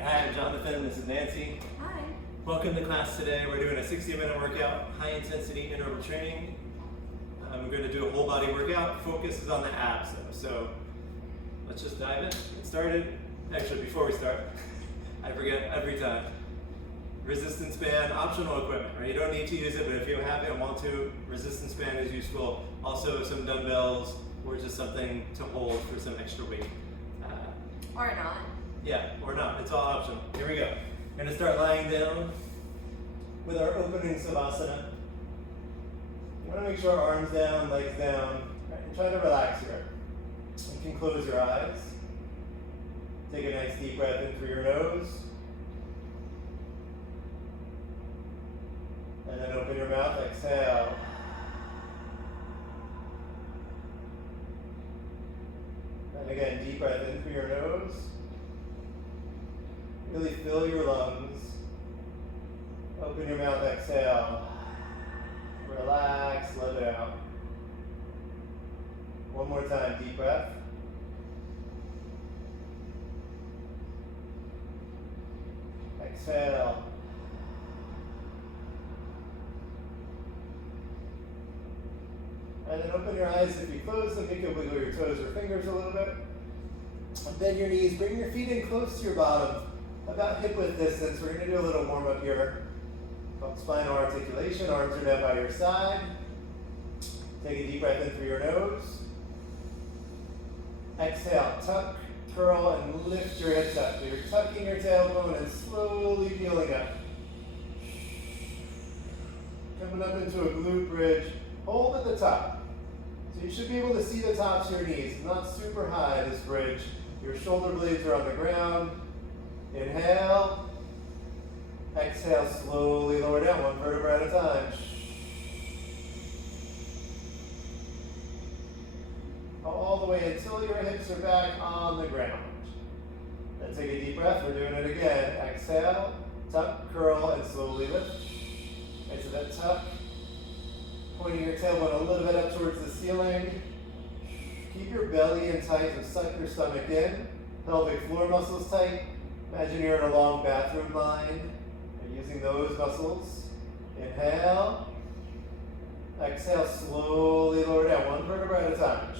Hi, I'm Jonathan. This is Nancy. Hi. Welcome to class today. We're doing a 60-minute workout, high-intensity interval training. We're going to do a whole body workout. Focus is on the abs, though. So let's just dive in. Get started. Actually, before we start, I forget every time. Resistance band, optional equipment, right? You don't need to use it, but if you have it and want to, resistance band is useful. Also, some dumbbells or just something to hold for some extra weight. Or not. Yeah, or not. It's all optional. Here we go. We're going to start lying down with our opening Savasana. You want to make sure arms down, legs down, right? And try to relax here. You can close your eyes. Take a nice deep breath in through your nose. And then open your mouth, exhale. And again, deep breath in through your nose. Really fill your lungs. Open your mouth, exhale. Relax, let it out. One more time, deep breath. Exhale. And then open your eyes. If you close them, you can wiggle your toes or fingers a little bit. Bend your knees, bring your feet in close to your bottom, about hip width distance. We're going to do a little warm up here called spinal articulation. Arms are down by your side. Take a deep breath in through your nose. Exhale, tuck, curl, and lift your hips up. So you're tucking your tailbone and slowly peeling up. Coming up into a glute bridge. Hold at the top. So you should be able to see the tops of your knees. Not super high, this bridge. Your shoulder blades are on the ground. Inhale. Exhale, slowly lower down, one vertebra at a time. All the way until your hips are back on the ground. Then take a deep breath. We're doing it again. Exhale, tuck, curl, and slowly lift. Into that tuck. Pointing your tailbone a little bit up towards the ceiling. Keep your belly in tight, so suck your stomach in. Pelvic floor muscles tight. Imagine you're in a long bathroom line. You're using those muscles. Inhale. Exhale, slowly lower down, one vertebra at a time.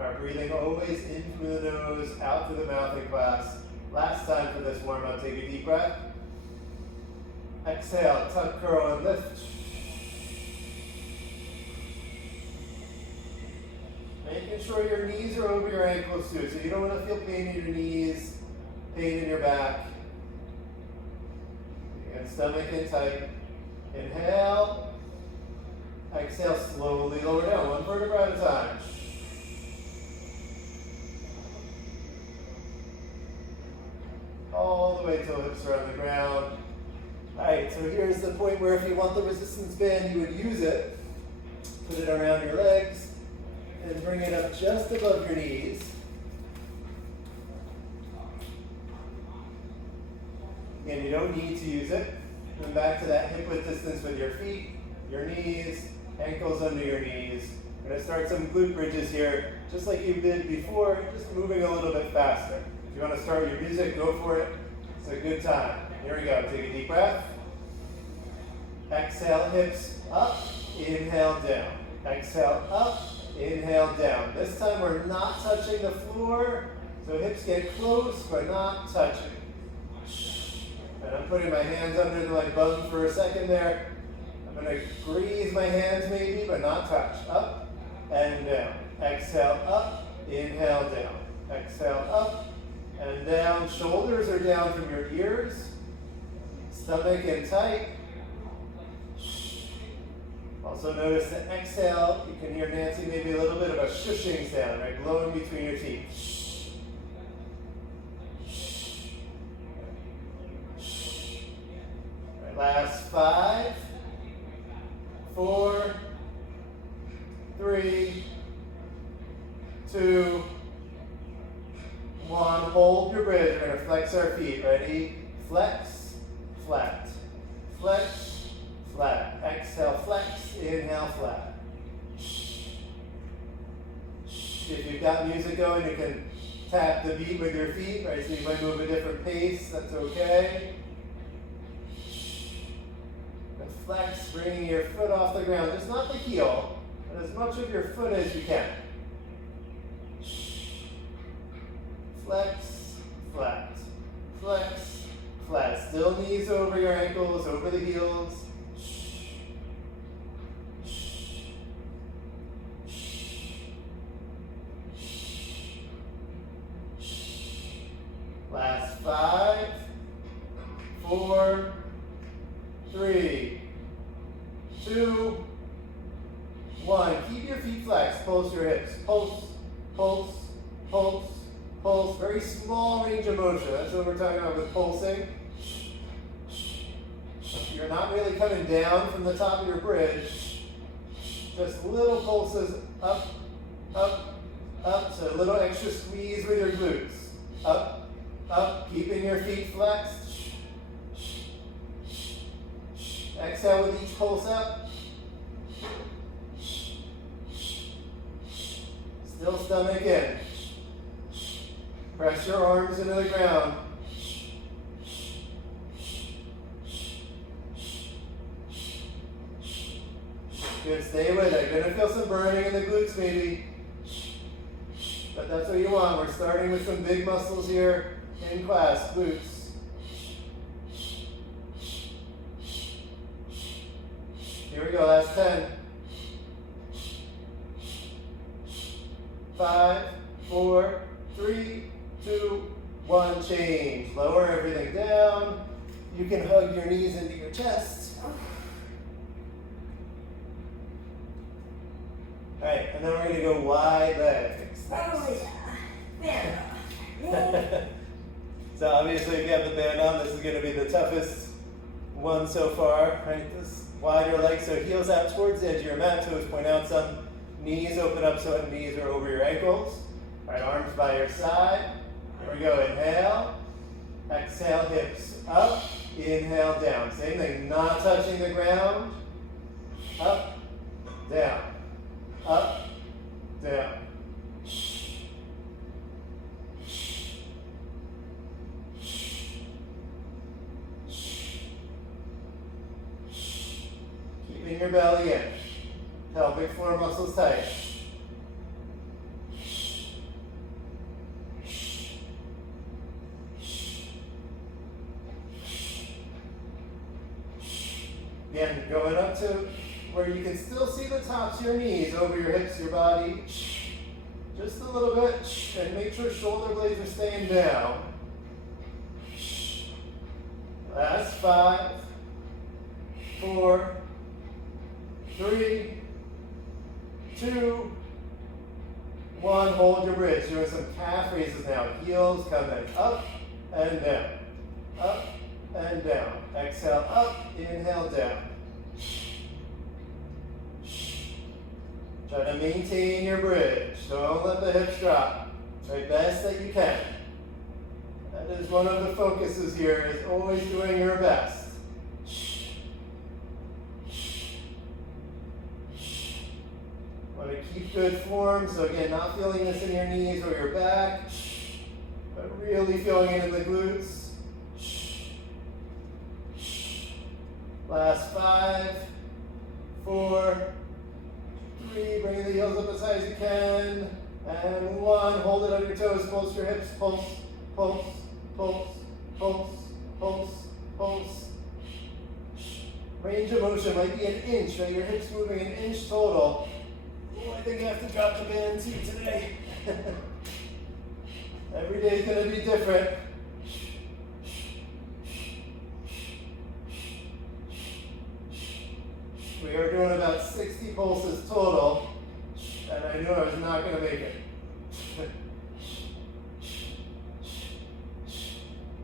Our breathing always in through the nose, out through the mouth in class. Last time for this warm up, take a deep breath. Exhale, tuck, curl, and lift. Making sure your knees are over your ankles too, so you don't want to feel pain in your knees, pain in your back. And stomach in tight. Inhale. Exhale, slowly lower down, one vertebra at a time. All the way till hips are on the ground. Alright, so here's the point where if you want the resistance band, you would use it. Put it around your legs and bring it up just above your knees. Again, you don't need to use it. Come back to that hip width distance with your feet, your knees, ankles under your knees. We're going to start some glute bridges here, just like you did before, just moving a little bit faster. If you want to start your music, go for it. It's a good time. Here we go. Take a deep breath. Exhale, hips up. Inhale, down. Exhale, up. Inhale, down. This time we're not touching the floor, so hips get close, but not touching. And I'm putting my hands under my bum for a second there. I'm going to grease my hands maybe, but not touch. Up and down. Exhale, up. Inhale, down. Exhale, up and down. Shoulders are down from your ears. Stomach in tight. Also notice the exhale. You can hear Nancy maybe a little bit of a shushing sound, right? Blowing between your teeth. Right, last 5, 4, 3, 2, 1. Hold your bridge. We're going to flex our feet. Ready? Flex, flat. Flex, flat. Exhale, flex. Inhale, flat. If you've got music going, you can tap the beat with your feet, right? So you might move a different pace, that's okay. And flex, bringing your foot off the ground, just not the heel, but as much of your foot as you can. Flex, flat, flex, flat. Still knees over your ankles, over the heels. Last 5, 4, 3, 2, 1. Keep your feet flexed. Pulse your hips. Pulse, pulse, pulse, pulse. Very small range of motion. That's what we're talking about with pulsing. You're not really coming down from the top of your bridge. Just little pulses up, up, up. So a little extra squeeze with your glutes. Up, up, keeping your feet flexed. Exhale with each pulse up. Still stomach in. Press your arms into the ground. Good, stay with it. You're gonna feel some burning in the glutes maybe. But that's what you want. We're starting with some big muscles here in class, glutes. Here we go, last 10. 5, 4, 3, 2, 1, change. Lower everything down. You can hug your knees into your chest. All right, and then we're gonna go wide legs. Oh yeah. Band. So obviously if you have the band on, this is gonna be the toughest one so far, right? This wider legs, so heels out towards the edge of your mat, toes point out some, knees open up so knees are over your ankles. All right, arms by your side. Here we go, inhale. Exhale, hips up. Inhale, down. Same thing, not touching the ground. Up, down. Up, down. Keeping your belly in. Pelvic floor muscles tight. Again, going up to where you can still see the tops of your knees over your hips, your body. Just a little bit. And make sure shoulder blades are staying down. Last 5, 4, 3, 2, 1. Hold your bridge. Doing some calf raises now. Heels coming up and down. Up and down. Exhale up, inhale down. Try to maintain your bridge. Don't let the hips drop. Try best that you can. That is one of the focuses here, is always doing your best. Want to keep good form, so again, not feeling this in your knees or your back, but really feeling it in the glutes. Last 5, 4, 3, bring the heels up as high as you can, and 1, hold it on your toes, pulse your hips, pulse, pulse, pulse, pulse, pulse, pulse. Range of motion might be an inch, right? Your hips moving an inch total. Oh, I think I have to drop the band too today. Every day is going to be different. We are doing about 60 pulses total, and I knew I was not going to make it.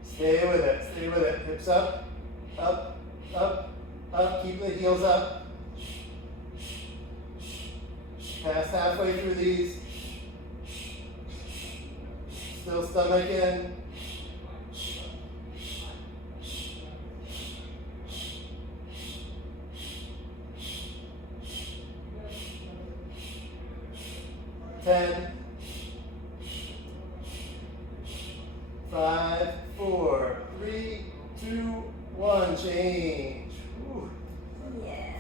Stay with it, stay with it. Hips up, up, up, up. Keep the heels up. Past halfway through these. Still stomach in. Ten, 5, 4, 3, 2, 1, change. Whew. Yeah.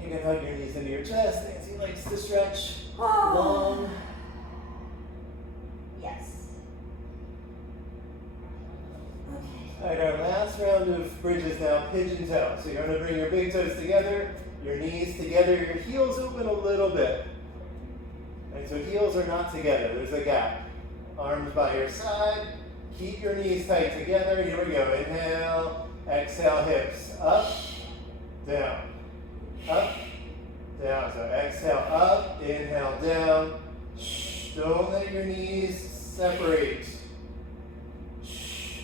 You can hug your knees into your chest. Nancy likes to stretch Oh. long. Yes. Okay. All right, our last round of bridges now, pigeon toe. So you're going to bring your big toes together, your knees together, your heels open a little bit. And so heels are not together, there's a gap. Arms by your side, keep your knees tight together. Here we go, inhale, exhale, hips, up, down, up, down. So exhale, up, inhale, down. Shh, don't let your knees separate. Shh.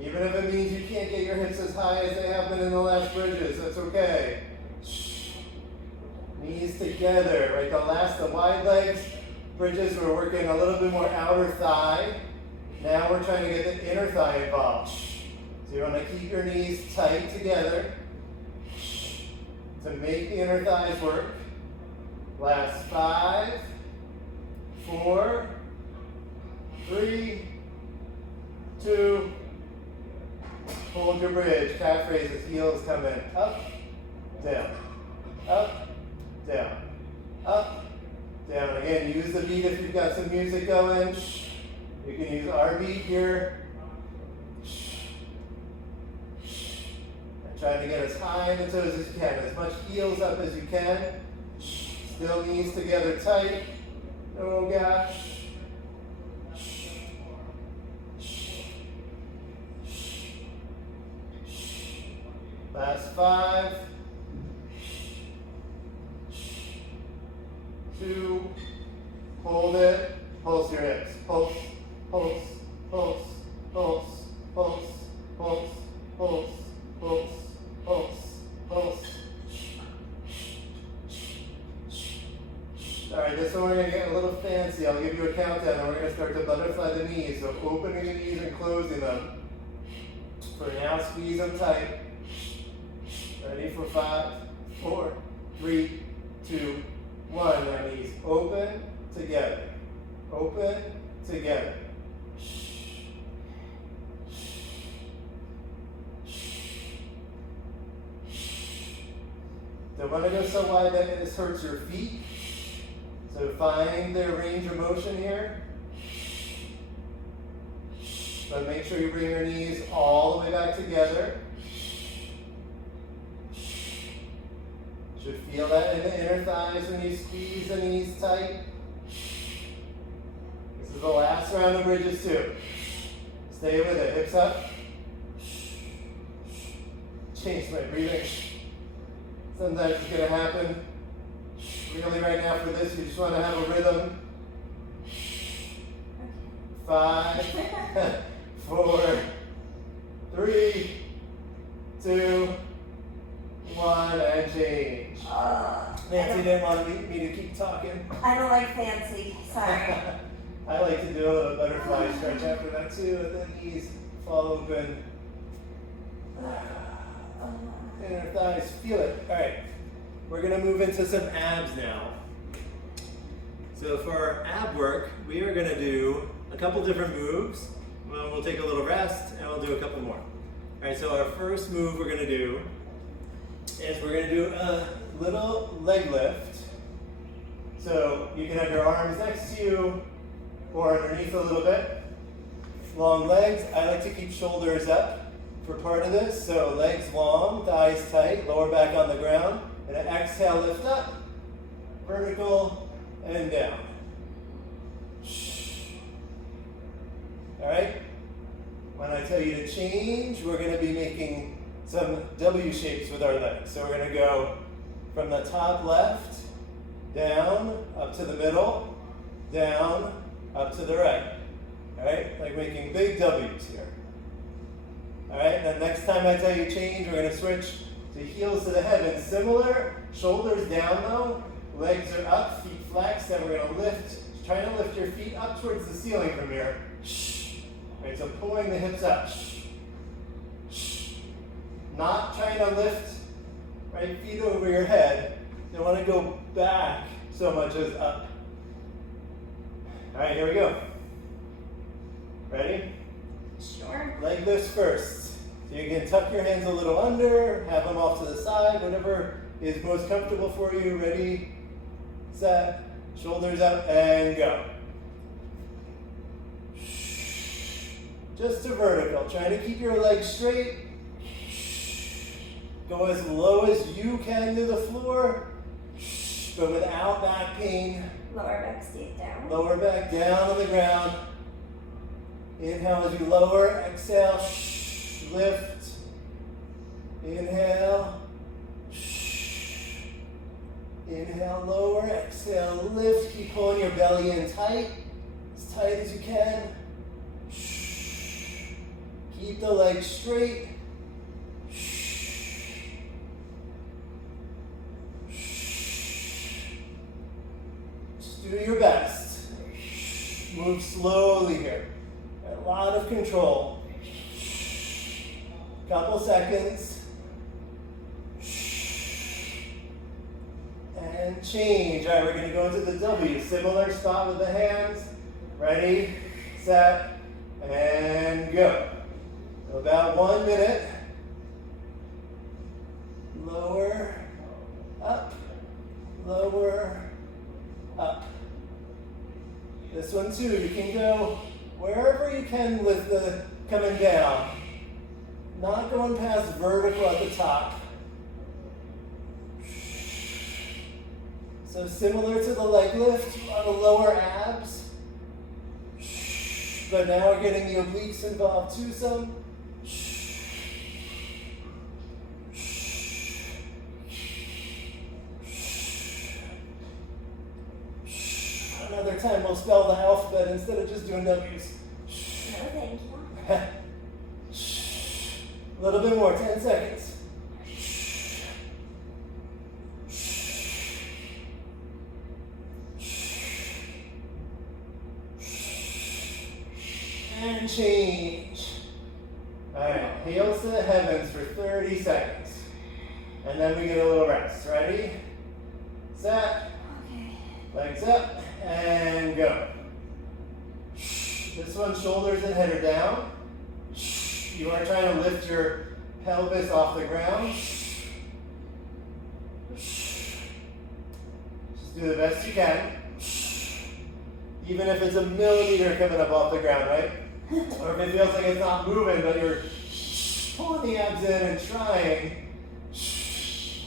Even if it means you can't get your hips as high as they have been in the last bridges, that's okay. Knees together, right? The wide legs bridges, we're working a little bit more outer thigh. Now we're trying to get the inner thigh involved. So you want to keep your knees tight together to make the inner thighs work. Last 5, 4, 3, 2, hold your bridge, calf raises, heels come in, up, down, up, down, up, down. Again, use the beat if you've got some music going. You can use our beat here. And try to get as high in the toes as you can, as much heels up as you can. Still knees together tight. No gap. Last 5, 2, hold it, pulse your hips, pulse, pulse, pulse, pulse, pulse, pulse, pulse, pulse, pulse, pulse. All right, this one we're going to get a little fancy. I'll give you a countdown and we're going to start to butterfly the knees. So opening the knees and closing them. For now, squeeze them tight. Ready for 5, 4, 3, 2, 1. Now knees open, together. Open, together. Don't want to go so wide that this hurts your feet. So find the range of motion here. But make sure you bring your knees all the way back together. Should feel that in the inner thighs when you squeeze the knees tight. This is the last round of bridges too. Stay with it, hips up. Change my breathing. Sometimes it's going to happen. Really right now for this, you just want to have a rhythm. 5, 4, 3, 2, 1, and change. Nancy didn't want me to keep talking. I don't like fancy, sorry. I like to do a little butterfly stretch after that too, and the knees fall open. Inner thighs, feel it. All right, we're gonna move into some abs now. So for our ab work, we are gonna do a couple different moves. Well, we'll take a little rest and we'll do a couple more. All right, so our first move we're gonna do is we're gonna do a little leg lift. So you can have your arms next to you or underneath a little bit. Long legs, I like to keep shoulders up for part of this. So legs long, thighs tight, lower back on the ground. And an exhale, lift up, vertical, and down. All right? When I tell you to change, we're gonna be making some W shapes with our legs. So we're gonna go from the top left, down, up to the middle, down, up to the right. All right? Like making big W's here. All right, and then next time I tell you change, we're gonna switch to heels to the heavens. Similar, shoulders down low, legs are up, feet flexed, and we're gonna lift, trying to lift your feet up towards the ceiling from here. All right, so pulling the hips up. Not trying to lift, right, feet over your head. You don't wanna go back so much as up. All right, here we go. Ready? Sure. Leg lifts first. So you can tuck your hands a little under, have them off to the side, whatever is most comfortable for you. Ready, set, shoulders up, and go. Just to vertical. Trying to keep your legs straight. Go as low as you can to the floor, but without back pain. Lower back stay down. Lower back down on the ground. Inhale as you lower, exhale, lift. Inhale. Inhale, lower, exhale, lift. Keep pulling your belly in tight as you can. Keep the legs straight. Just do your best. Move slowly here. A lot of control. Couple seconds. And change. All right, we're going to go into the W. Similar spot with the hands. Ready, set, and go. About 1 minute. Lower, up, lower, up. This one too, you can go wherever you can with the coming down. Not going past vertical at the top. So similar to the leg lift, a lot of lower abs. But now we're getting the obliques involved too some. Another time we'll spell the alphabet instead of just doing W's. No, thank you. A little bit more, 10 seconds. And change. All right, heels to the heavens for 30 seconds. And then we get a little rest. Ready? Set. Okay. Legs up and go. This one, shoulders and head are down. You are trying to lift your pelvis off the ground. Just do the best you can. Even if it's a millimeter coming up off the ground, right? Or if it feels like it's not moving, but you're pulling the abs in and trying.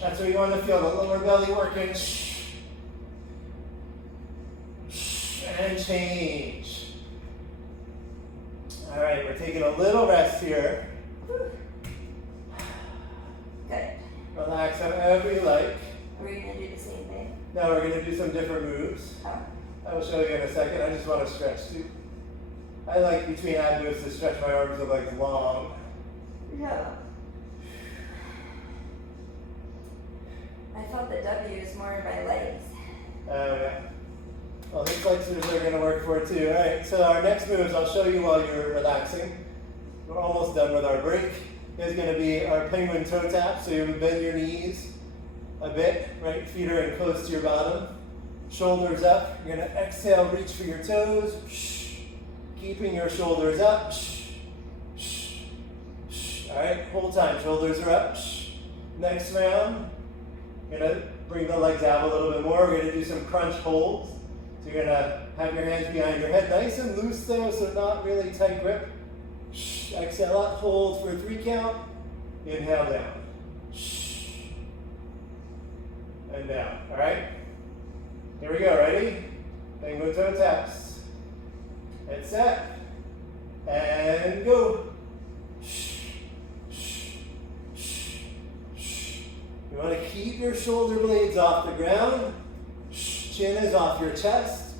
That's what you want to feel, the lower belly working. And change. All right, we're taking a little rest here. Good. Relax however you like. Are we going to do the same thing? Now we're going to do some different moves. Oh. I will show you in a second. I just want to stretch too. I like between ab moves to stretch my arms and legs long. Yeah. I felt the W is more in my legs. Oh yeah. Well, these flexors are going to work for it too. All right, so our next moves I'll show you while you're relaxing. We're almost done with our break. Is going to be our penguin toe tap. So you bend your knees a bit, right? Feet are in close to your bottom. Shoulders up. You're going to exhale, reach for your toes. Keeping your shoulders up. All right, whole time. Shoulders are up. Next round, you're going to bring the legs out a little bit more. We're going to do some crunch holds. So you're going to have your hands behind your head. Nice and loose though, so not really tight grip. Exhale up, hold for a 3 count. Inhale down. And down. All right? Here we go. Ready? Penguin toe taps. And set. And go. You want to keep your shoulder blades off the ground. Chin is off your chest.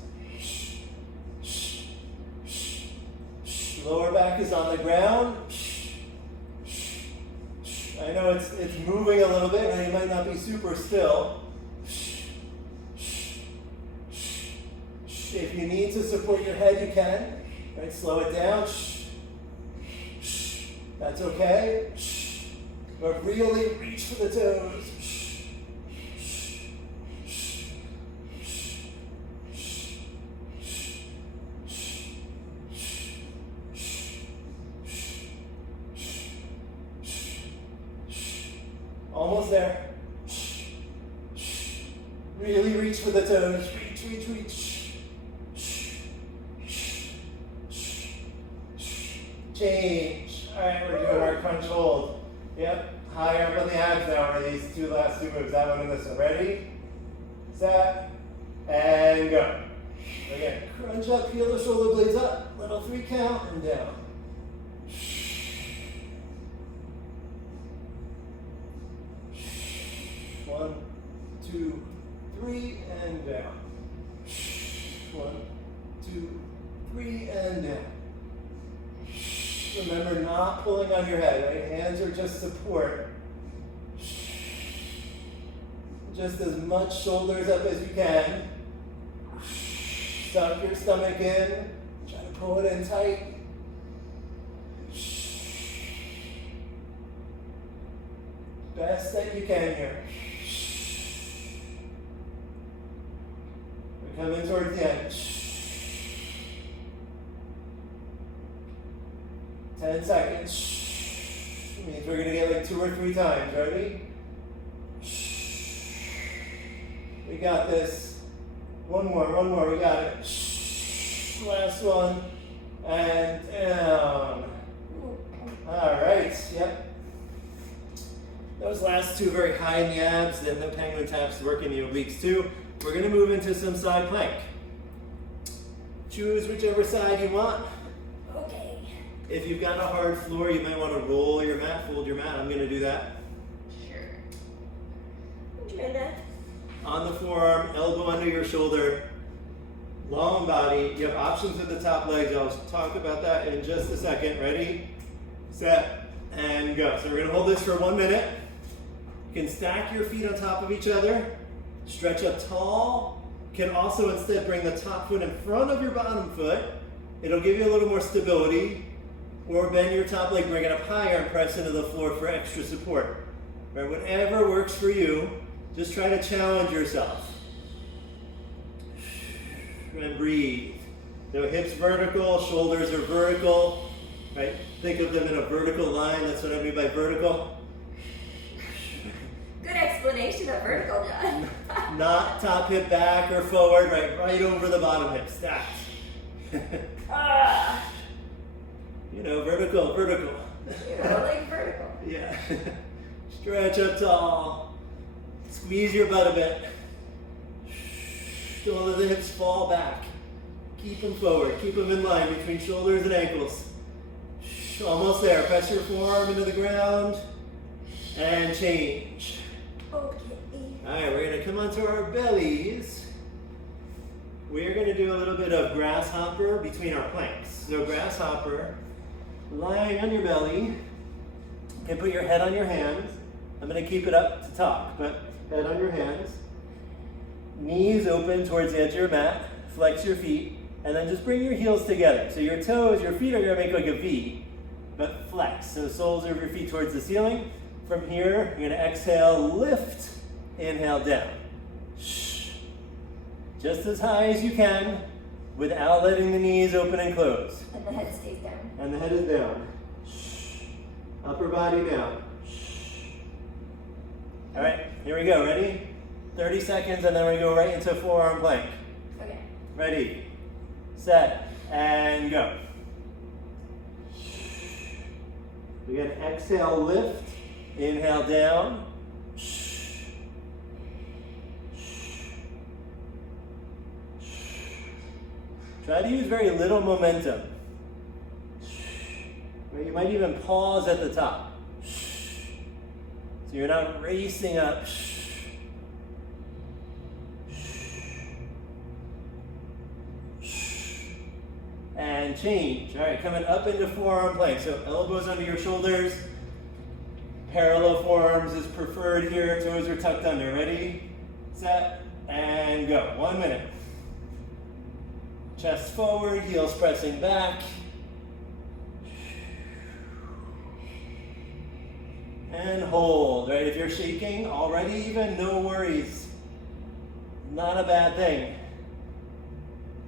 Lower back is on the ground. I know it's moving a little bit, and you might not be super still. If you need to support your head, you can. Right, slow it down. That's okay. But really reach for the toes. ankles there. Really reach for the toes. Reach, reach, reach. Change. All right, we're doing our crunch hold. Yep, higher up on the abs now are these last two moves. That one and this one. Ready, set, and go. Again, crunch up, peel the shoulder blades up. Little 3 count and down. One, 2, 3, and down. 1, 2, 3, and down. Remember, not pulling on your head, right? Hands are just support. Just as much shoulders up as you can. Suck your stomach in. Try to pull it in tight. Best that you can here. We're coming towards the end. 10 seconds. Means we're going to get like 2 or 3 times. Ready? We got this. One more. We got it. Last one. And down. All right. Yep. Those last 2 very high in the abs. Then the penguin taps working the obliques too. We're going to move into some side plank. Choose whichever side you want. Okay. If you've got a hard floor, you might want to roll your mat, fold your mat. I'm going to do that. Sure. Try that. On the forearm, elbow under your shoulder, long body. You have options with the top legs. I'll talk about that in just a second. Ready, set, and go. So we're going to hold this for 1 minute. You can stack your feet on top of each other. Stretch up tall. You can also instead bring the top foot in front of your bottom foot. It'll give you a little more stability. Or bend your top leg, bring it up higher and press into the floor for extra support. Right, whatever works for you. Just try to challenge yourself. And breathe. So hips vertical, shoulders are vertical. Right? Think of them in a vertical line. That's what I mean by vertical. Good explanation of vertical, John. Not top hip back or forward, right over the bottom hip, stacked. You know, vertical. Like vertical. Yeah. Stretch up tall. Squeeze your butt a bit. Don't let the hips fall back. Keep them forward. Keep them in line between shoulders and ankles. Almost there. Press your forearm into the ground and change. Okay. All right, we're going to come onto our bellies. We're going to do a little bit of grasshopper between our planks. So grasshopper, lying on your belly. You can put your head on your hands. I'm going to keep it up to talk, but head on your hands. Knees open towards the edge of your mat. Flex your feet, and then just bring your heels together. So your toes, your feet are going to make like a V, but flex. So soles of your feet towards the ceiling. From here, you're going to exhale, lift, inhale down. Just as high as you can without letting the knees open and close. And the head stays down. And the head is down. Upper body down. All right, here we go. Ready? 30 seconds, and then we go right into forearm plank. Okay. Ready, set, and go. Again, exhale, lift. Inhale down. Try to use very little momentum. Or you might even pause at the top. So you're not racing up. And change. All right, coming up into forearm plank. So elbows under your shoulders. Parallel forearms is preferred here. Toes are tucked under. Ready, set, and go. 1 minute. Chest forward, heels pressing back. And hold, right? If you're shaking already even, no worries. Not a bad thing.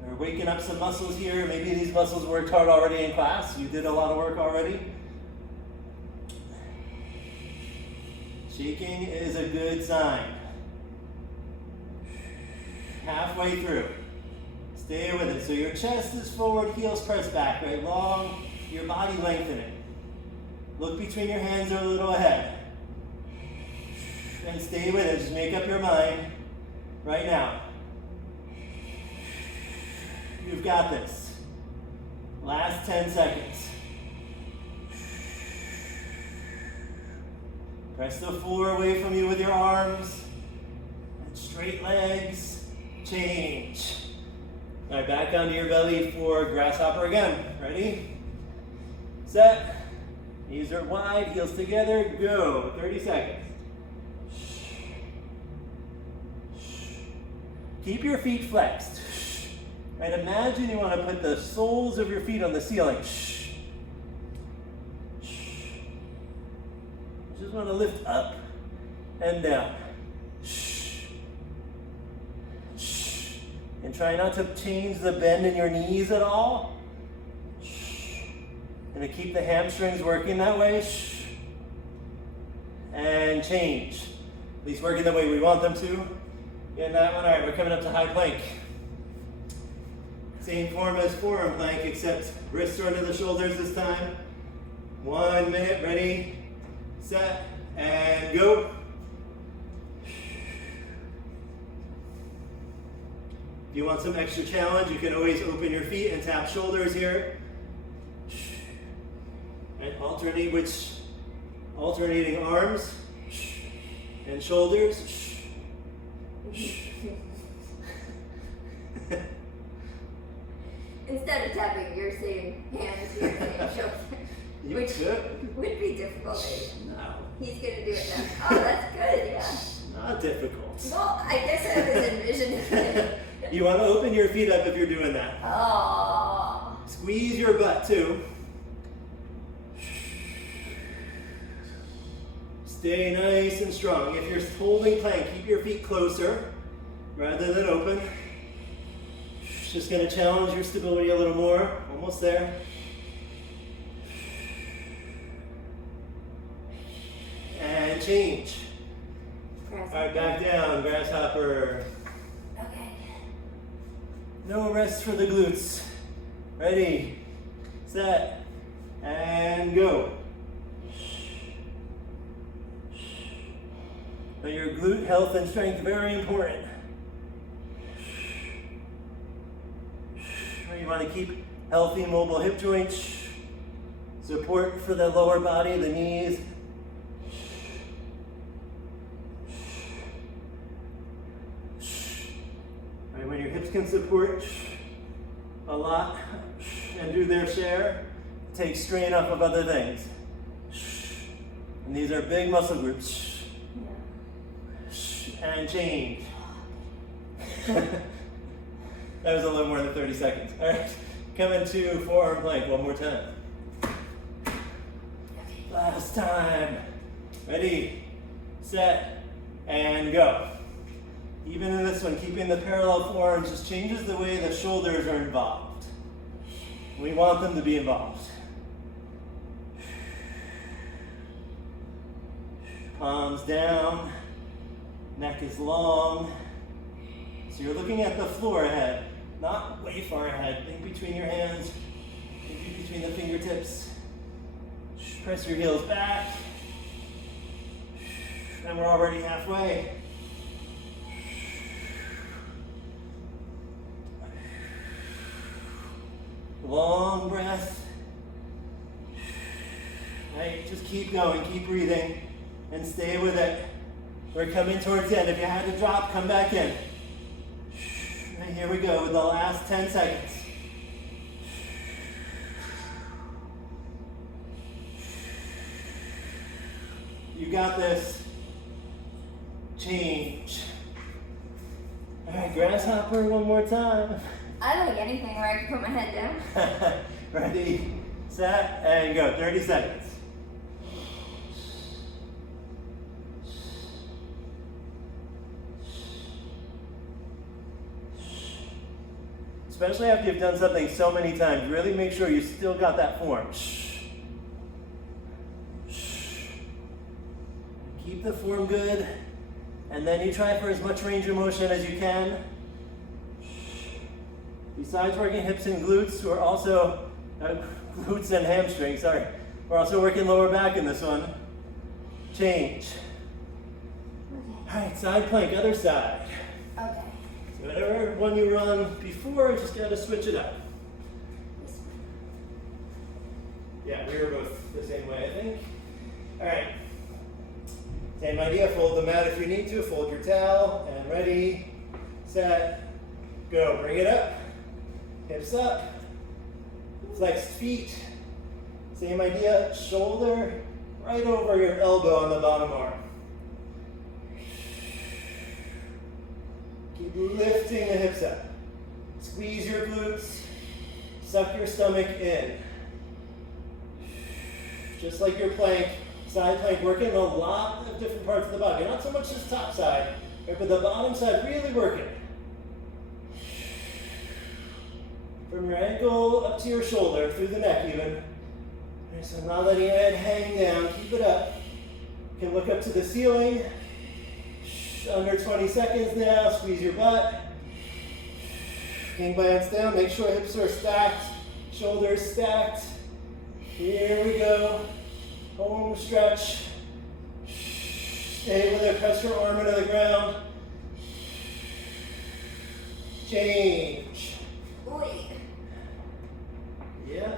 We're waking up some muscles here. Maybe these muscles worked hard already in class. You did a lot of work already. Shaking is a good sign. Halfway through. Stay with it. So your chest is forward, heels pressed back, right? Long, your body lengthening. Look between your hands or a little ahead. And stay with it. Just make up your mind right now. You've got this. Last 10 seconds. Press the floor away from you with your arms. And straight legs. Change. All right, back onto your belly for Grasshopper again. Ready? Set. Knees are wide, heels together. Go. 30 seconds. Keep your feet flexed. And imagine you want to put the soles of your feet on the ceiling. Just want to lift up and down. And try not to change the bend in your knees at all. And to keep the hamstrings working that way. And change. At least working the way we want them to. In that one, all right, we're coming up to high plank. Same form as forearm plank, except wrists are to the shoulders this time. 1 minute, ready, set, and go. If you want some extra challenge, you can always open your feet and tap shoulders here. And alternating arms and shoulders. Instead of tapping your same hands, your same shoulder. You Which could. would be difficult. No. He's gonna do it now. Oh, that's good, yeah. Not difficult. Well, I guess I was envisioning it. You want to open your feet up if you're doing that. Oh. Squeeze your butt too. Stay nice and strong. If you're holding plank, keep your feet closer rather than open. Just going to challenge your stability a little more. Almost there. And change. Grasshopper. All right, back down, Grasshopper. Okay. No rest for the glutes. Ready, set, and go. Now your glute health and strength, very important. You want to keep healthy, mobile hip joints. Support for the lower body, the knees. Right, when your hips can support a lot and do their share, take strain off of other things. And these are big muscle groups. And change. That was a little more than 30 seconds. All right, come into forearm plank one more time. Last time. Ready, set, and go. Even in this one, keeping the parallel forearms just changes the way the shoulders are involved. We want them to be involved. Palms down, neck is long. So you're looking at the floor ahead, not way far ahead. Think between your hands, think between the fingertips. Press your heels back. And we're already halfway. Long breath. Right, just keep going, keep breathing, and stay with it. We're coming towards the end. If you had to drop, come back in. And here we go with the last 10 seconds. You got this. Change. All right, Grasshopper one more time. I like anything where I can put my head down. Ready, set, and go. 30 seconds. Especially after you've done something so many times, really make sure you still got that form. Keep Keep the form good. And then you try for as much range of motion as you can. Besides working hips and glutes, we're also, glutes and hamstrings, sorry. We're also working lower back in this one. Change. Okay. All right, side plank, other side. Okay. So whatever one you run before, just gotta switch it up. This one. Yeah, we were both the same way, I think. All right. Same idea, fold the mat if you need to, fold your towel, and ready, set, go. Bring it up, hips up, flexed feet. Same idea, shoulder right over your elbow on the bottom arm. Keep lifting the hips up. Squeeze your glutes, suck your stomach in. Just like your plank, side plank, working a lot of different parts of the body. Not so much this top side, but the bottom side really working. From your ankle up to your shoulder, through the neck even. Okay, so not letting your head hang down, keep it up. You can look up to the ceiling. Under 20 seconds now, squeeze your butt. King bands down, make sure hips are stacked, shoulders stacked. Here we go. Home stretch. Stay with it, press your arm into the ground. Change. Oi. Yeah.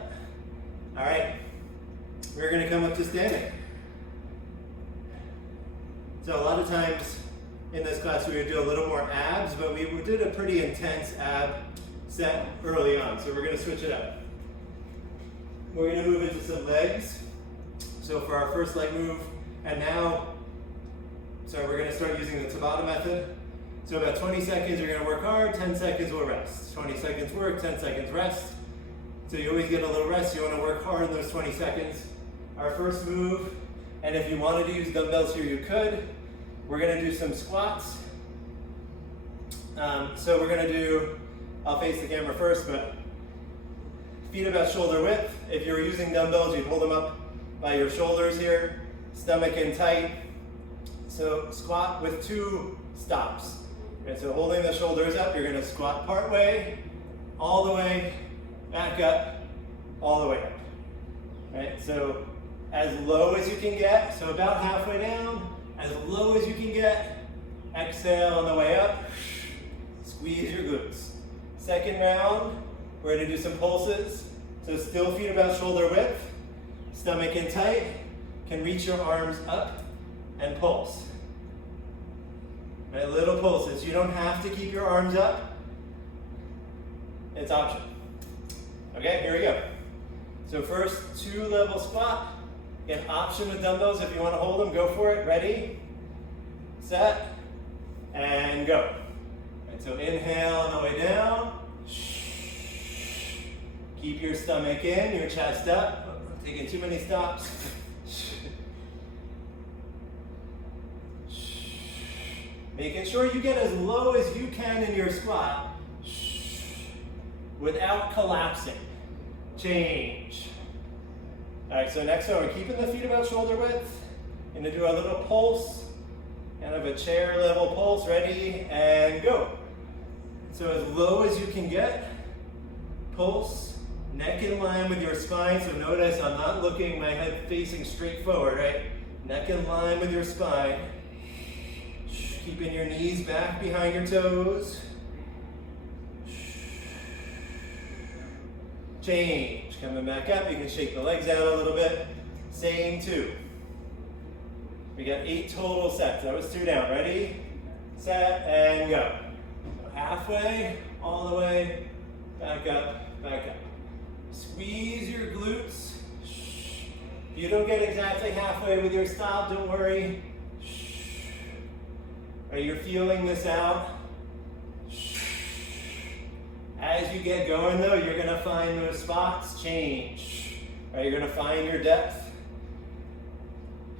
All right. We're going to come up to standing. So a lot of times in this class we would do a little more abs, but we did a pretty intense ab set early on. So we're going to switch it up. We're going to move into some legs. So for our first leg move, and now, so we're going to start using the Tabata method. So about 20 seconds you're going to work hard, 10 seconds we'll rest. 20 seconds work, 10 seconds rest. So you always get a little rest. You want to work hard in those 20 seconds. Our first move, and if you wanted to use dumbbells here, you could. We're going to do some squats. So we're going to do, I'll face the camera first, but feet about shoulder width. If you're using dumbbells, you'd hold them up by your shoulders here, stomach in tight. So squat with 2 stops. And so holding the shoulders up, you're going to squat part way, all the way, back up, all the way up. Right? So as low as you can get, so about halfway down, as low as you can get, exhale on the way up, squeeze your glutes. Second round, we're going to do some pulses. So still feet about shoulder width, stomach in tight, can reach your arms up and pulse. Right, little pulses. You don't have to keep your arms up. It's optional. Okay, here we go. So first 2-level squat. Again, option with dumbbells. If you want to hold them, go for it. Ready, set, and go. Right, so inhale on the way down. Keep your stomach in, your chest up. I'm taking too many stops. Making sure you get as low as you can in your squat without collapsing. Change. All right, so next one, we're keeping the feet about shoulder width. Gonna do a little pulse, kind of a chair level pulse. Ready, and go. So as low as you can get, pulse, neck in line with your spine. So notice I'm not looking, my head facing straight forward, right? Neck in line with your spine. Keeping your knees back behind your toes. Change, coming back up. You can shake the legs out a little bit. Same 2. We got 8 total sets. That was 2 down. Ready, set, and go. So halfway, all the way, back up, back up. Squeeze your glutes. If you don't get exactly halfway with your stop, don't worry. Right, you're feeling this out. As you get going though, you're gonna find those spots change. Right, you're gonna find your depth.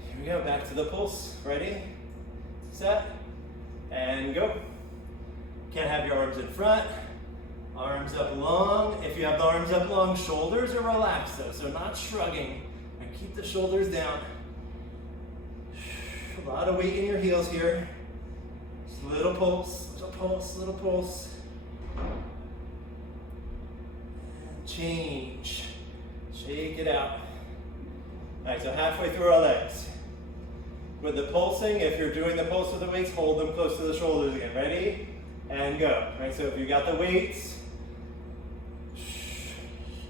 Here we go, back to the pulse. Ready, set, and go. Can't have your arms in front. Arms up long. If you have the arms up long, shoulders are relaxed though, so not shrugging. And keep the shoulders down. A lot of weight in your heels here. Just little pulse, little pulse, little pulse. And change. Shake it out. All right, so halfway through our legs. With the pulsing, if you're doing the pulse with the weights, hold them close to the shoulders again. Ready? And go. All right, so if you got the weights,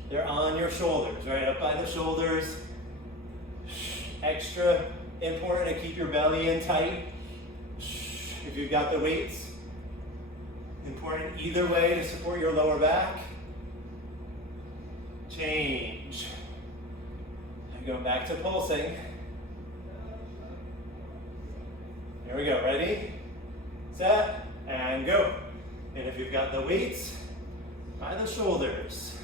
they're on your shoulders, right? Up by the shoulders. Extra important to keep your belly in tight. If you've got the weights, important either way to support your lower back. Change. Go back to pulsing. Here we go. Ready, set, and go. And if you've got the weights, by the shoulders.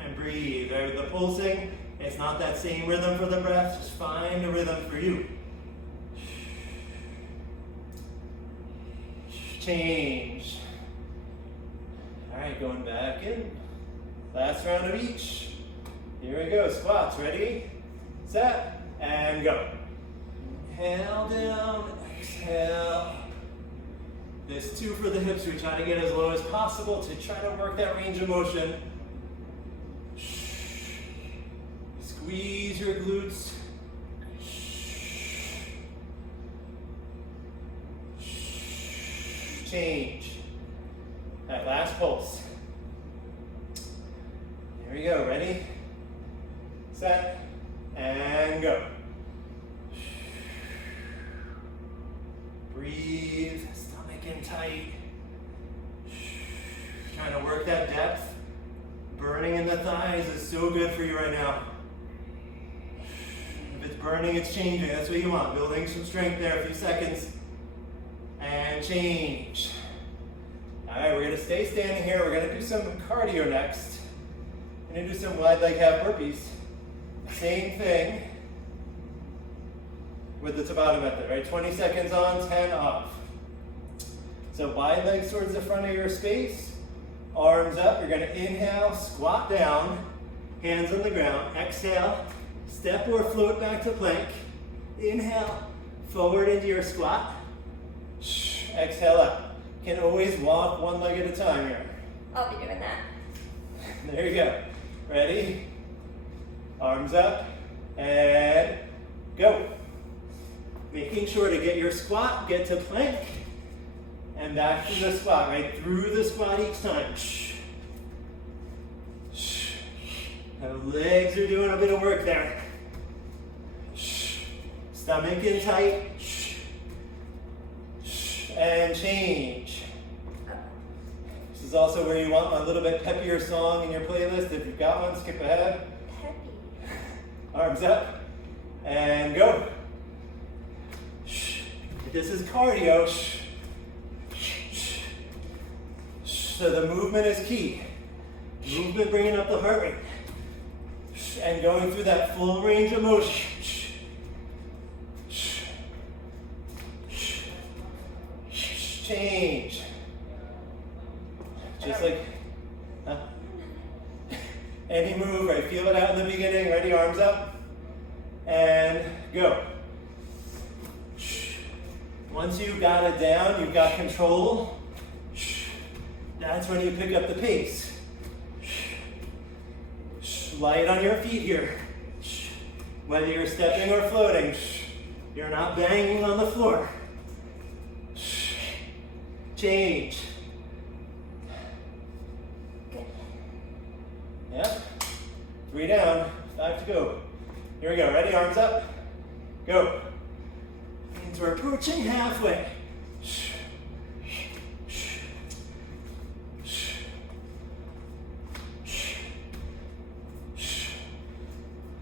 And breathe. Right, with the pulsing, it's not that same rhythm for the breath. Just find a rhythm for you. Change. All right, going back in. Last round of each. Here we go. Squats. Ready, set, and go. Inhale down, exhale. There's 2 for the hips. We try to get as low as possible to try to work that range of motion. Squeeze your glutes. Change. All right, last pulse. Here we go. Ready, set, and go. Breathe, stomach in tight. Trying to work that depth. Burning in the thighs is so good for you right now. If it's burning, it's changing. That's what you want. Building some strength there, a few seconds. And change. All right, we're gonna stay standing here. We're gonna do some cardio next. We're gonna do some wide leg half burpees. Same thing with the Tabata method, right? 20 seconds on, 10 off. So wide legs towards the front of your space, arms up. You're gonna inhale, squat down, hands on the ground. Exhale, step or float back to plank. Inhale, forward into your squat. Exhale up. Can always walk one leg at a time here. I'll be doing that. There you go. Ready? Arms up and go. Making sure to get your squat, get to plank, and back to the squat, right through the squat each time. The legs are doing a bit of work there. Stomach in tight. And change. This is also where you want a little bit peppier song in your playlist. If you've got one, skip ahead. Peppy. Arms up and go. This is cardio. So the movement is key. Movement bringing up the heart rate. And going through that full range of motion. Change. Just like any move, right? Feel it out in the beginning. Ready? Arms up and go. Once you've got it down, you've got control. That's when you pick up the pace. Light on your feet here. Whether you're stepping or floating, you're not banging on the floor. Change. Good. Yep. 3 down, 5 to go. Here we go. Ready? Arms up. Go. Means we're approaching halfway.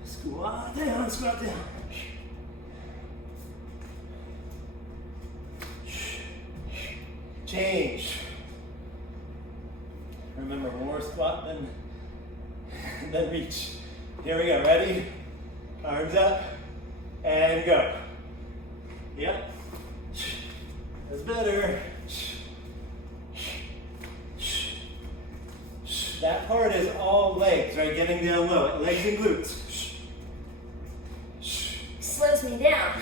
Squat down, squat down. Change. Remember, more squat than reach. Here we go. Ready? Arms up and go. Yep. That's better. That part is all legs, right? Getting down low, legs and glutes. Slows me down.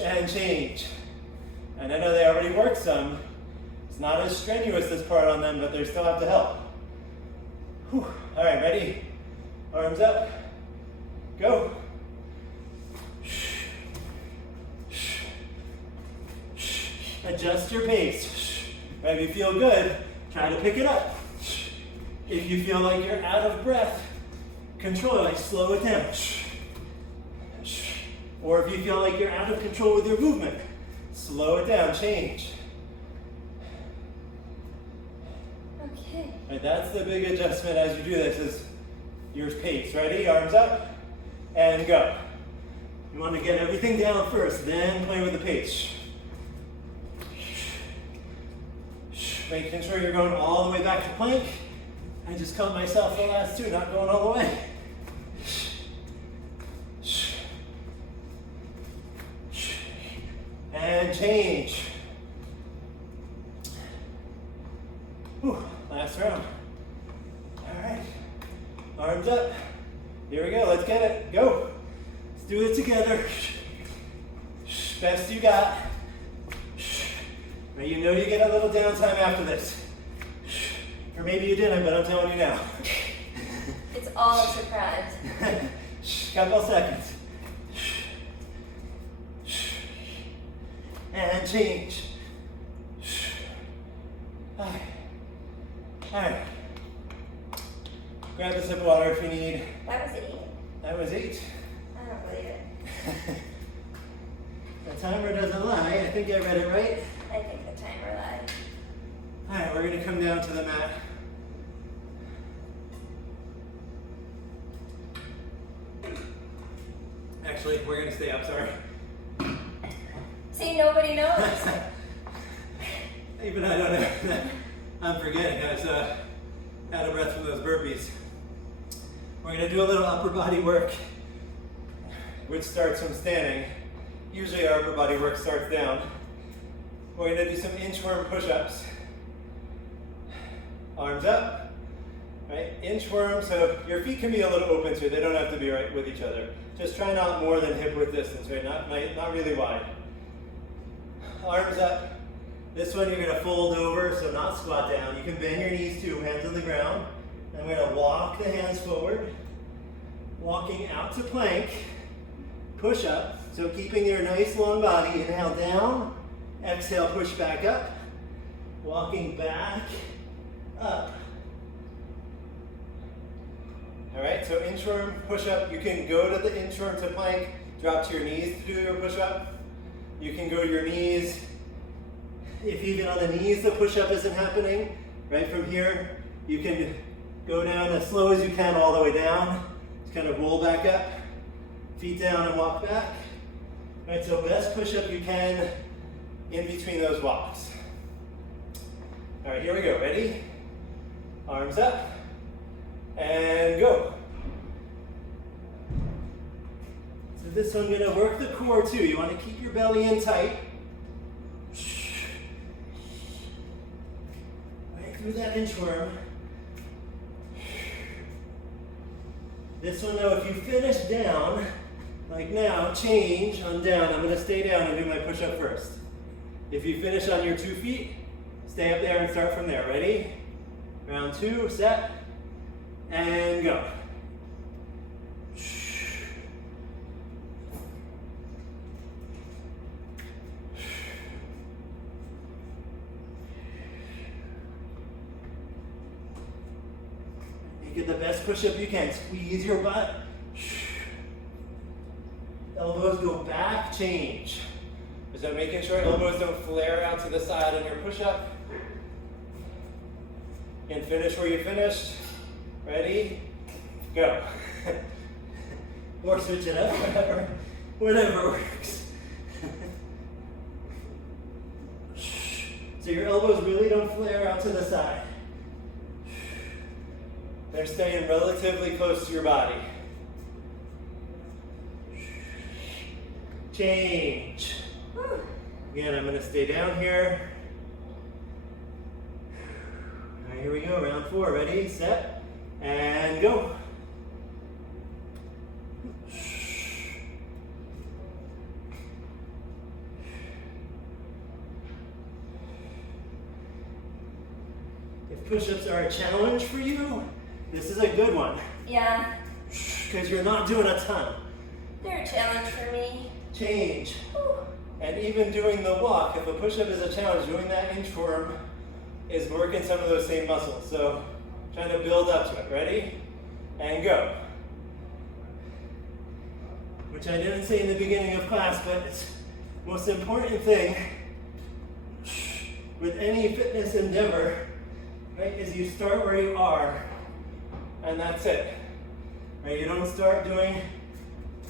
And change. And I know they already worked some. It's not as strenuous this part on them, but they still have to help. Whew. All right, ready? Arms up. Go. Adjust your pace. If you feel good, try to pick it up. If you feel like you're out of breath, control it, slow it down. Or if you feel like you're out of control with your movement, slow it down, change. Okay. Right, that's the big adjustment as you do this, is your pace. Ready? Arms up and go. You want to get everything down first, then play with the pace. Making sure you're going all the way back to plank. I just caught myself the last two, not going all the way. And change. Whew, last round. All right, arms up. Here we go, let's get it, go. Let's do it together. Best you got. Now you know you get a little downtime after this. Or maybe you didn't, but I'm telling you now. It's all a surprise. Couple seconds. And change. All right. Grab a sip of water if you need. That was 8. That was 8. I don't believe it. The timer doesn't lie. I think I read it right. I think the timer lied. All right, we're going to come down to the mat. Actually, we're going to stay up, sorry. See, nobody knows. Even I don't know. I'm forgetting. I was out of breath from those burpees. We're going to do a little upper body work, which starts from standing. Usually our upper body work starts down. We're going to do some inchworm push-ups. Arms up, right? Inchworm, so your feet can be a little open too. They don't have to be right with each other. Just try not more than hip width distance, right? Not really wide. Arms up. This one you're going to fold over, so not squat down. You can bend your knees too, hands on the ground. And we're going to walk the hands forward. Walking out to plank. Push up. So keeping your nice long body. Inhale down. Exhale, push back up. Walking back, up. All right, so inchworm push-up. You can go to the inchworm to plank, drop to your knees to do your push-up. You can go to your knees. If even on the knees the push-up isn't happening, right from here, you can go down as slow as you can all the way down. Just kind of roll back up, feet down and walk back. All right, so best push-up you can in between those walks. All right, here we go. Ready? Arms up and go. So this one, gonna work the core too. You want to keep your belly in tight. Right through that inchworm. This one though, if you finish down, like now, change on down. I'm gonna stay down and do my push-up first. If you finish on your 2 feet, stay up there and start from there. Ready? Round 2, set, and go. Make it the best push-up you can. Squeeze your butt. Elbows go back, change. So making sure elbows don't flare out to the side on your push-up. And finish where you finished. Ready? Go. Or switch it up, whatever works. So your elbows really don't flare out to the side. They're staying relatively close to your body. Change. Again, I'm going to stay down here. we go, round 4. Ready, set, and go. If push-ups are a challenge for you, this is a good one. Yeah, Because you're not doing a ton. they're a challenge for me. Change. Whew. And even doing the walk, if a push-up is a challenge, doing that inchworm is working some of those same muscles. So trying to build up to it. Ready? And go. Which I didn't say in the beginning of class, but it's the most important thing with any fitness endeavor, right, is you start where you are, and that's it. Right? You don't start doing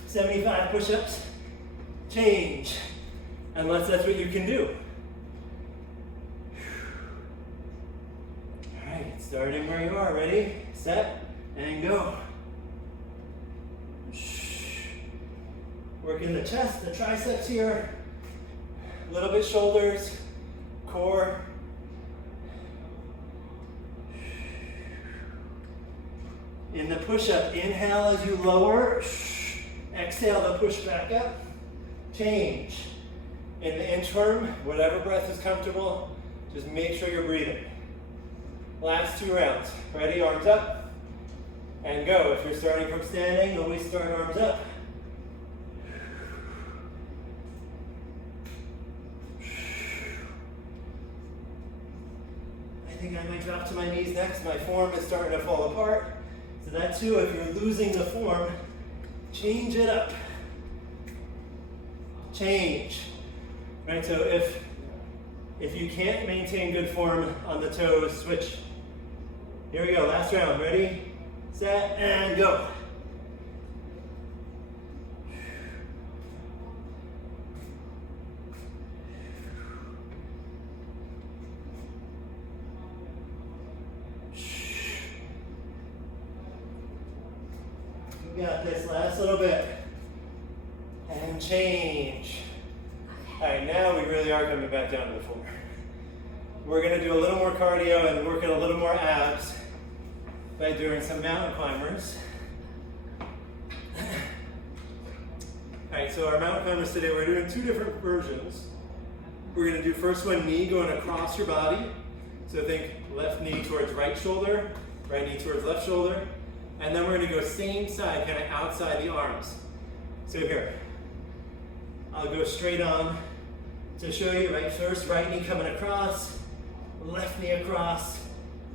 75 push-ups, change, unless that's what you can do. All right, starting where you are. Ready, set, and go. Working the chest, the triceps here, a little bit shoulders, core. In the push-up, inhale as you lower, exhale to push back up, change. In the inchworm, whatever breath is comfortable, just make sure you're breathing. Last 2 rounds. Ready, arms up, and go. If you're starting from standing, always start arms up. I think I might drop to my knees next. My form is starting to fall apart. So that too, if you're losing the form, change it up. Change. Right, so if you can't maintain good form on the toes, switch. Here we go, last round. Ready, set, and go. You got this, last little bit. And change. All right, now we really are coming back down to the floor. We're gonna do a little more cardio and working a little more abs by doing some mountain climbers. All right, so our mountain climbers today, we're doing 2 different versions. We're gonna do first one, knee going across your body. So think left knee towards right shoulder, right knee towards left shoulder. And then we're gonna go same side, kind of outside the arms. So here, I'll go straight on to show you, right? First, right knee coming across, left knee across,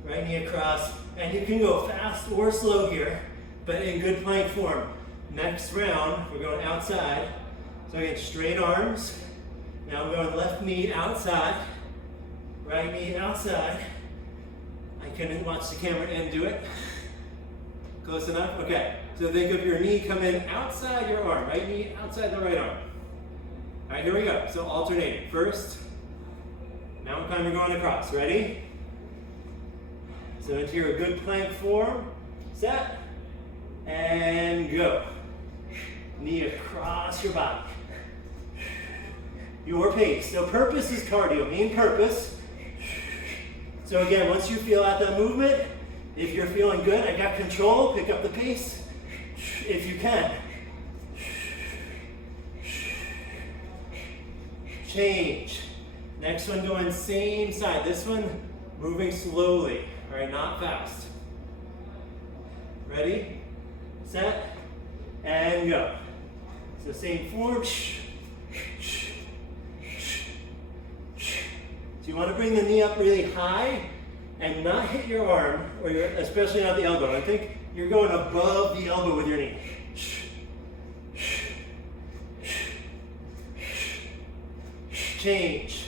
right knee across. And you can go fast or slow here, but in good plank form. Next round, we're going outside. So again, straight arms. Now I'm going left knee outside, right knee outside. I couldn't watch the camera and do it. Close enough? Okay. So think of your knee coming outside your arm, right knee outside the right arm. All right, here we go. So alternating. First, mountain climber going across. Ready? So into your good plank form. Set. And go. Knee across your body. Your pace. So purpose is cardio. Main purpose. So again, once you feel out that movement, if you're feeling good, I got control, pick up the pace if you can. Change. Next one going same side. This one moving slowly, all right, not fast. Ready, set, and go. So same form. So you want to bring the knee up really high and not hit your arm, or especially not the elbow. I think you're going above the elbow with your knee. Change.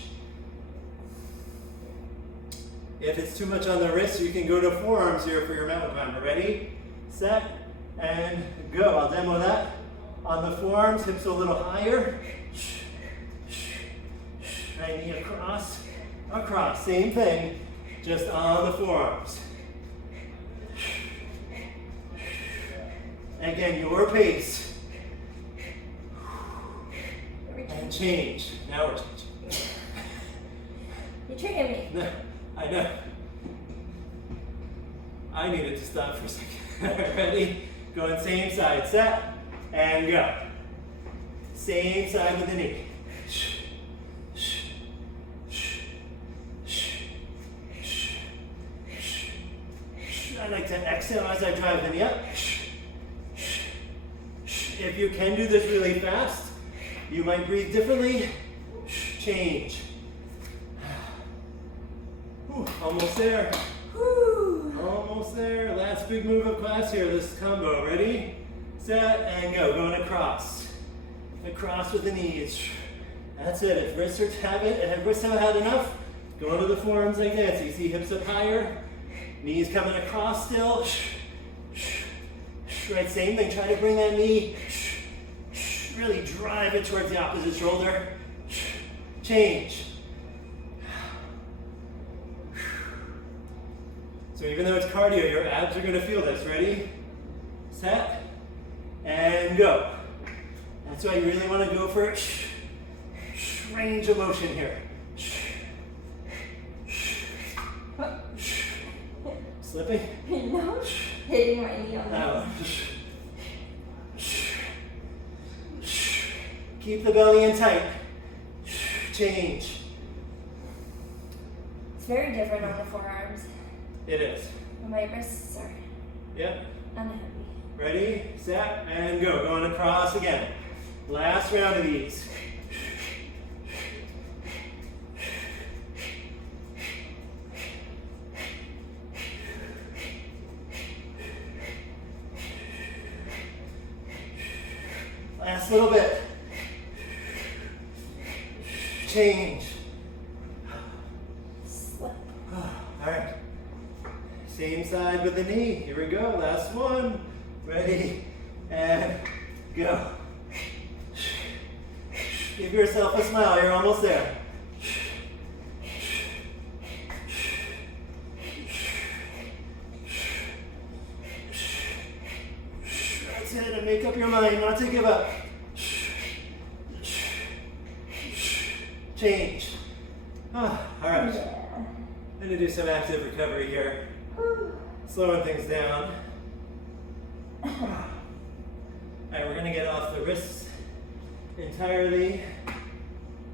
If it's too much on the wrist, you can go to forearms here for your mountain climber. Ready, set, and go. I'll demo that. On the forearms, hips a little higher. Right knee across, across. Same thing, just on the forearms. Again, your pace. And change. Now we're changing. You're tricking me. No, I know. I needed to stop for a second. Ready? Going same side, set, and go. Same side with the knee. I like to exhale as I drive the knee up. If you can do this really fast, you might breathe differently. Change. Whew, almost there. Almost there. Last big move of class here, this combo. Ready, set, and go. Going across. Across with the knees. That's it. If wrists haven't had enough, go to the forearms like this. You see hips up higher. Knees coming across still. Right, same thing. Try to bring that knee. Really drive it towards the opposite shoulder. Change. So even though it's cardio, your abs are going to feel this. Ready, set, and go. That's why you really want to go for range of motion here. Slipping? No, hitting my knee on that. Keep the belly in tight. Change. It's very different on the forearms. It is. My wrists are Yep. unheavy. Ready, set, and go. Going across again. Last round of these. Last little bit. Change. Slip. All right. Same side with the knee. Here we go. Last one. Ready, and go. Give yourself a smile. You're almost there. That's it. And make up your mind not to give up. Change. All right. Yeah. I'm going to do some active recovery here. Slowing things down. All right, we're going to get off the wrists entirely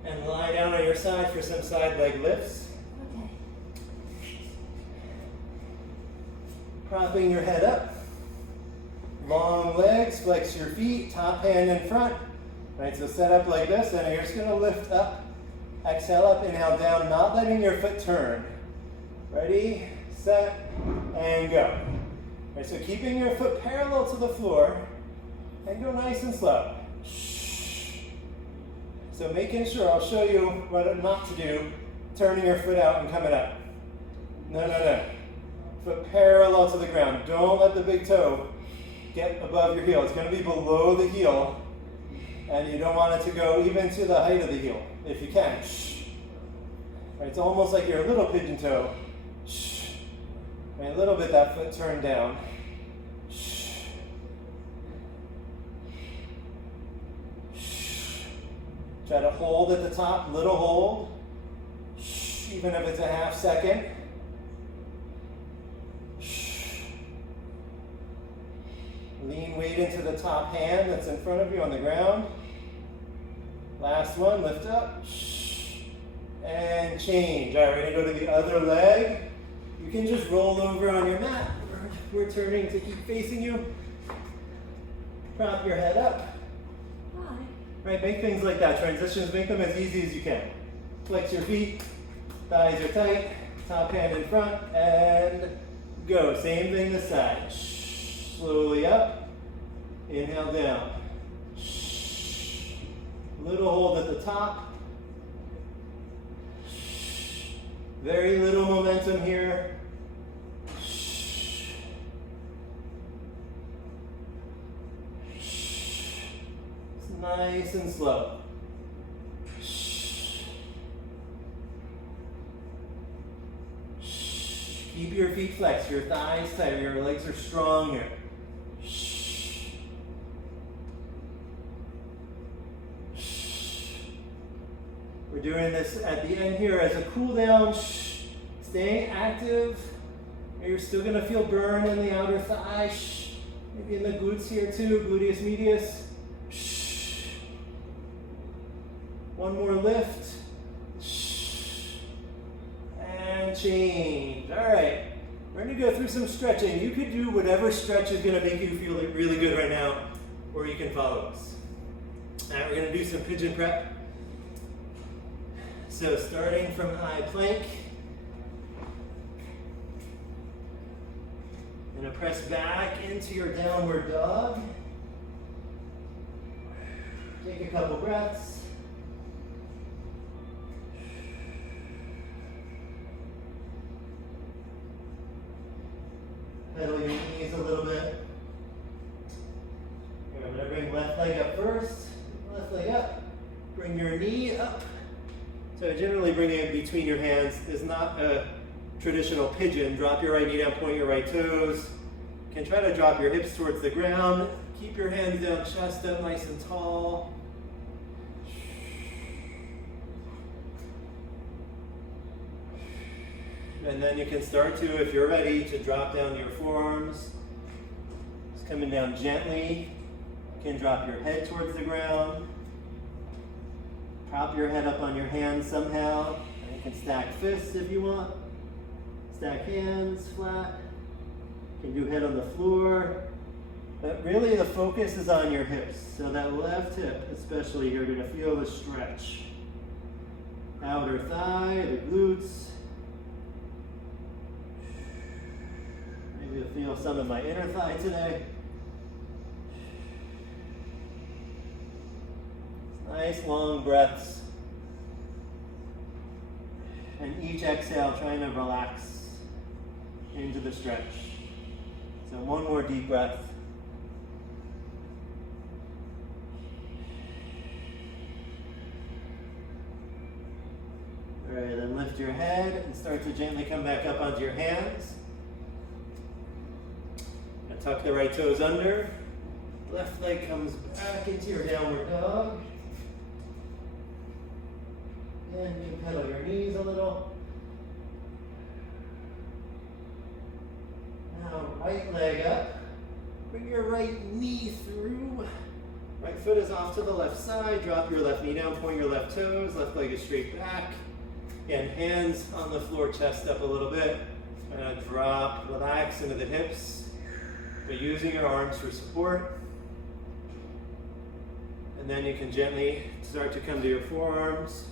and lie down on your side for some side leg lifts. Okay. Propping your head up. Long legs, flex your feet, top hand in front. Right, so set up like this, and you're just going to lift up. Exhale up, inhale down, not letting your foot turn. Ready, set, and go. All right, so keeping your foot parallel to the floor, and go nice and slow. So making sure, I'll show you what not to do, turning your foot out and coming up. No. Foot parallel to the ground. Don't let the big toe get above your heel. It's going to be below the heel, and you don't want it to go even to the height of the heel, if you can. Right, it's almost like you're a little pigeon toe. Right, a little bit that foot turned down. Try to hold at the top, little hold, even if it's a half second. Lean weight into the top hand that's in front of you on the ground. Last one, lift up, and change. All right, we're gonna go to the other leg. You can just roll over on your mat. We're turning to keep facing you. Prop your head up. Hi. Right, make things like that. Transitions, make them as easy as you can. Flex your feet, thighs are tight, top hand in front, and go. Same thing this side. Slowly up, inhale down. Little hold at the top. Very little momentum here. Nice and slow. Keep your feet flexed, your thighs tight, your legs are strong here. We're doing this at the end here as a cool down, staying active, You're still gonna feel burn in the outer thigh, maybe in the glutes here too, gluteus medius. One more lift, and change. All right, we're gonna go through some stretching. You could do whatever stretch is gonna make you feel really good right now, or you can follow us. All right, we're gonna do some pigeon prep. So starting from high plank, gonna press back into your downward dog. Take a couple breaths. Pedal your knees a little bit. I'm gonna bring left leg up first. Left leg up. Bring your knee up. So generally bringing it between your hands is not a traditional pigeon. Drop your right knee down, point your right toes. You can try to drop your hips towards the ground. Keep your hands down, chest up nice and tall. And then you can start to, if you're ready, to drop down to your forearms. Just coming down gently. You can drop your head towards the ground. Prop your head up on your hands somehow. And you can stack fists if you want. Stack hands flat. You can do head on the floor. But really the focus is on your hips. So that left hip, especially, you're going to feel the stretch. Outer thigh, the glutes. Maybe you'll feel some of my inner thigh today. Nice long breaths. And each exhale, trying to relax into the stretch. So one more deep breath. All right, then lift your head and start to gently come back up onto your hands. Now tuck the right toes under. Left leg comes back into your downward dog. And you can pedal your knees a little. Now right leg up. Bring your right knee through. Right foot is off to the left side. Drop your left knee down, point your left toes. Left leg is straight back. Again, hands on the floor, chest up a little bit. And drop, relax into the hips. But using your arms for support. And then you can gently start to come to your forearms.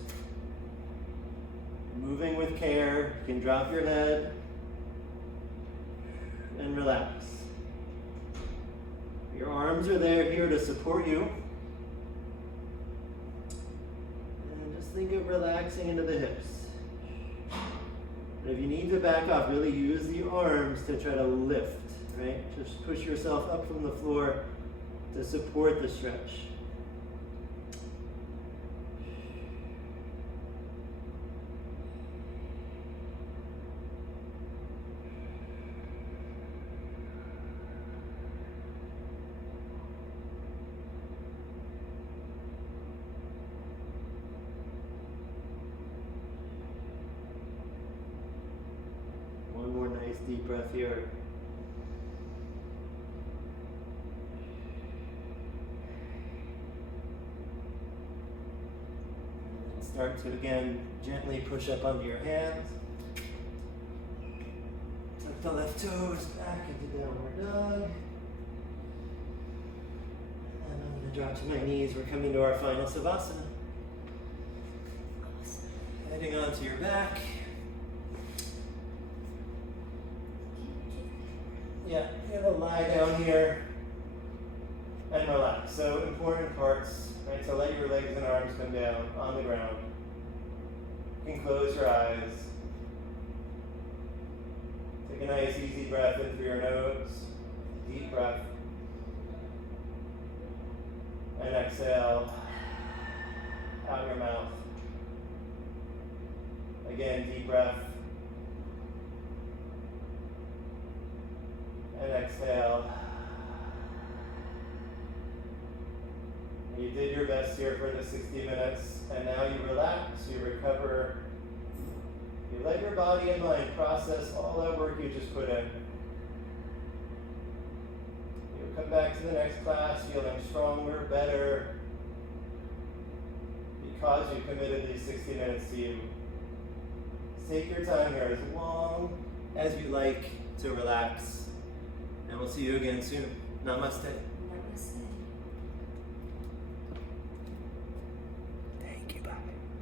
Moving with care, you can drop your head and relax. Your arms are there here to support you. And just think of relaxing into the hips. And if you need to back off, really use the arms to try to lift, right? Just push yourself up from the floor to support the stretch. Deep breath here. And start to again gently push up onto your hands. Tuck the left toes back into downward dog. And I'm going to drop to my knees. We're coming to our final Savasana. Heading onto your back. Yeah, you're gonna lie down here and relax. So important parts, right? So let your legs and arms come down on the ground. You can close your eyes. Take a nice easy breath in through your nose. Deep breath. And exhale out your mouth. Again, deep breath. And exhale. You did your best here for the 60 minutes, and now you relax, you recover, You let your body and mind process all that work you just put in. You'll come back to the next class feeling stronger, better, because you committed these 60 minutes to you. Take your time here as long as you like to relax. And we'll see you again soon. Namaste. Namaste.